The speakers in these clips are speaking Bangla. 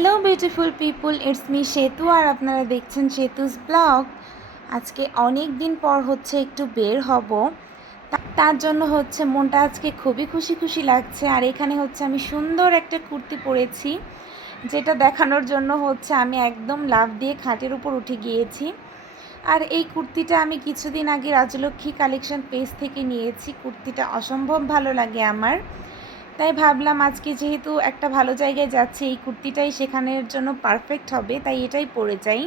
Hello beautiful people, it's me সেতু আর আপনারা দেখছেন সেতুস ব্লগ। আজকে অনেক দিন পর হচ্ছে একটু বের হব, তার জন্য হচ্ছে মনটা আজকে খুবই খুশি খুশি লাগছে। আর এখানে হচ্ছে আমি সুন্দর একটা কুর্তি পরেছি, যেটা দেখানোর জন্য হচ্ছে আমি একদম লাফ দিয়ে খাটের উপর উঠে গিয়েছি। আর এই কুর্তিটা আমি কিছুদিন আগে রাজলক্ষ্মী কালেকশন পেজ থেকে নিয়েছি। কুর্তিটা অসম্ভব ভালো লাগে আমার, তাই ভাবলাম আজকে যেহেতু একটা ভালো জায়গায় যাচ্ছি, এই কুর্তিটাই সেখানের জন্য পারফেক্ট হবে, তাই এটাই পরে যাই।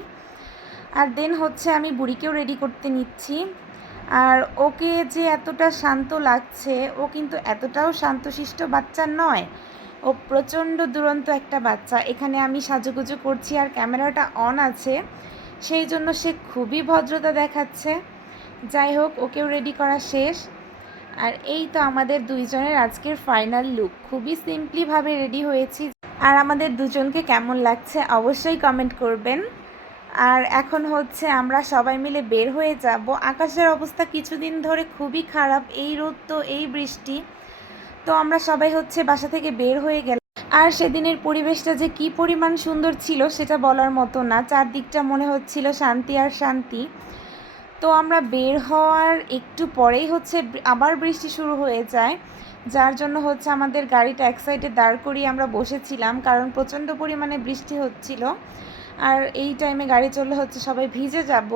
আর দেন হচ্ছে আমি বুড়িকেও রেডি করতে নিচ্ছি। আর ওকে যে এতটা শান্ত লাগছে, ও কিন্তু এতটাও শান্তশিষ্ট বাচ্চা নয়, ও প্রচণ্ড দুরন্ত একটা বাচ্চা। এখানে আমি সাজুগুজু করছি আর ক্যামেরাটা অন আছে, সেই জন্য সে খুবই ভদ্রতা দেখাচ্ছে। যাই হোক, ওকেও রেডি করা শেষ। আর এই তো আমাদের দুইজনের আজকের ফাইনাল লুক। খুবই সিম্পলিভাবে রেডি হয়েছি। আর আমাদের দুজনকে কেমন লাগছে অবশ্যই কমেন্ট করবেন। আর এখন হচ্ছে আমরা সবাই মিলে বের হয়ে যাব। আকাশের অবস্থা কিছুদিন ধরে খুবই খারাপ, এই রোদ তো এই বৃষ্টি, তো আমরা সবাই হচ্ছে বাসা থেকে বের হয়ে গেলাম। আর সেদিনের পরিবেশটা যে কী পরিমাণ সুন্দর ছিল সেটা বলার মতো না। চারদিকটা মনে হচ্ছিল শান্তি আর শান্তি। তো আমরা বের হওয়ার একটু পরেই হচ্ছে আবার বৃষ্টি শুরু হয়ে যায়, যার জন্য হচ্ছে আমাদের গাড়িটা এক সাইডে দাঁড় করিয়ে আমরা বসেছিলাম, কারণ প্রচণ্ড পরিমাণে বৃষ্টি হচ্ছিল। আর এই টাইমে গাড়ি চললে হচ্ছে সবাই ভিজে যাব।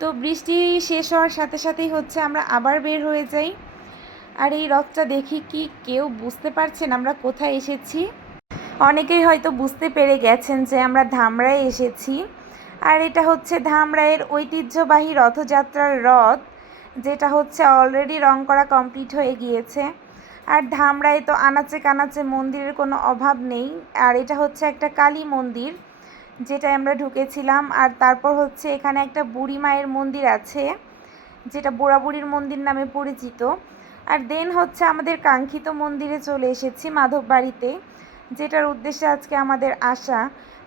তো বৃষ্টি শেষ হওয়ার সাথে সাথেই হচ্ছে আমরা আবার বের হয়ে যাই। আর এই রথটা দেখি কি কেউ বুঝতে পারছেন আমরা কোথায় এসেছি? অনেকেই হয়তো বুঝতে পেরে গেছেন যে আমরা ধামরায় এসেছি। আর এটা হচ্ছে ধামরাইয়ের ঐতিহ্যবাহী রথযাত্রার রথ, যেটা হচ্ছে অলরেডি রং করা কমপ্লিট হয়ে গিয়েছে। আর ধামরাই তো আনাচে কানাচে মন্দিরের কোনো অভাব নেই। আর এটা হচ্ছে একটা কালী মন্দির, যেটায় আমরা ঢুকেছিলাম। আর তারপর হচ্ছে এখানে একটা বুড়ি মায়ের মন্দির আছে, যেটা বুড়া বুড়ির মন্দির নামে পরিচিত। আর দেন হচ্ছে আমাদের কাঙ্ক্ষিত মন্দিরে চলে এসেছি, মাধব বাড়িতে, যেটার উদ্দেশ্যে আজকে আমাদের আসা।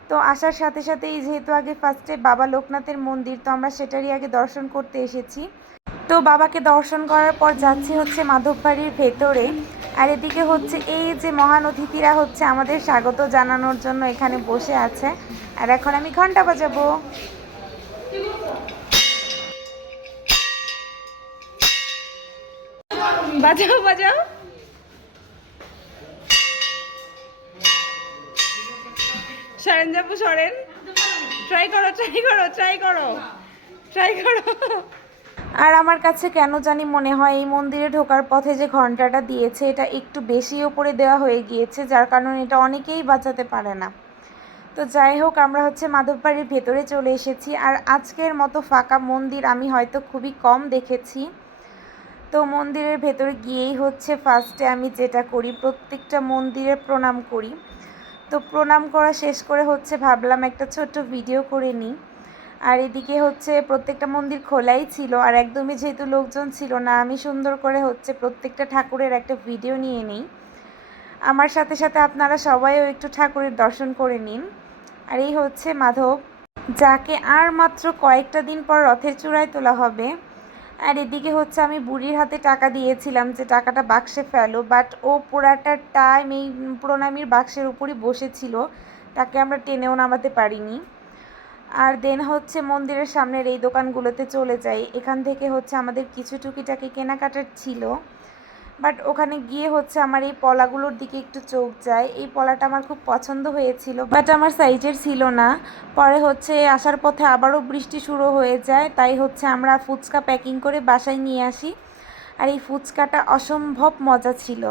তো আসার সাথে সাথেই যেহেতু আগে ফার্স্টে বাবা লোকনাথের মন্দির, তো আমরা সেটারই আগে দর্শন করতে এসেছি। তো বাবাকে দর্শন করার পর যাচ্ছি হচ্ছে মাধব বাড়ির ভেতরে। আর এদিকে হচ্ছে এই যে মহান অতিথিরা হচ্ছে আমাদের স্বাগত জানানোর জন্য এখানে বসে আছে। আর এখন আমি ঘন্টা বাজাবো। বাজাও বাজাও। সরেন যাবো, সরেন। ট্রাই করো ট্রাই করো ট্রাই করো ট্রাই করো। আর আমার কাছে কেন জানি মনে হয় এই মন্দিরে ঢোকার পথে যে ঘন্টাটা দিয়েছে, এটা একটু বেশি ওপরে দেওয়া হয়ে গিয়েছে, যার কারণে এটা অনেকেই বাঁচাতে পারে না। তো যাই হোক, আমরা হচ্ছে মাধববাড়ির ভেতরে চলে এসেছি। আর আজকের মতো ফাঁকা মন্দির আমি হয়তো খুবই কম দেখেছি। তো মন্দিরের ভেতরে গিয়েই হচ্ছে ফার্স্টে আমি যেটা করি, প্রত্যেকটা মন্দিরে প্রণাম করি। তো প্রণাম করা শেষ করে হচ্ছে ভাবলাম একটা ছোট্ট ভিডিও করে নিই। আর এদিকে হচ্ছে প্রত্যেকটা মন্দির খোলাই ছিল, আর একদমই যেহেতু লোকজন ছিল না, আমি সুন্দর করে হচ্ছে প্রত্যেকটা ঠাকুরের একটা ভিডিও নিয়ে নিই। আমার সাথে সাথে আপনারা সবাইও একটু ঠাকুরের দর্শন করে নিন। আর এই হচ্ছে মাধব, যাকে আর মাত্র কয়েকটা দিন পর রথের চূড়ায় তোলা হবে। আর এদিকে হচ্ছে আমি বুড়ির হাতে টাকা দিয়েছিলাম যে টাকাটা বাক্সে ফেলো, বাট ও পুরাটা টাইম এই প্রণামীর বাক্সের উপরই বসেছিল, তাকে আমরা টেনেও নামাতে পারিনি। আর দেন হচ্ছে মন্দিরের সামনের এই দোকানগুলোতে চলে যাই। এখান থেকে হচ্ছে আমাদের কিছু টুকিটাকি কেনাকাটার ছিল, বাট ওখানে গিয়ে হচ্ছে আমার এই পলাগুলোর দিকে একটু চোখ যায়। এই পলাটা আমার খুব পছন্দ হয়েছিল, বাট আমার সাইজের ছিল না। পরে হচ্ছে আসার পথে আবারও বৃষ্টি শুরু হয়ে যায়, তাই হচ্ছে আমরা ফুচকা প্যাকিং করে বাসায় নিয়ে আসি। আর এই ফুচকাটা অসম্ভব মজা ছিল।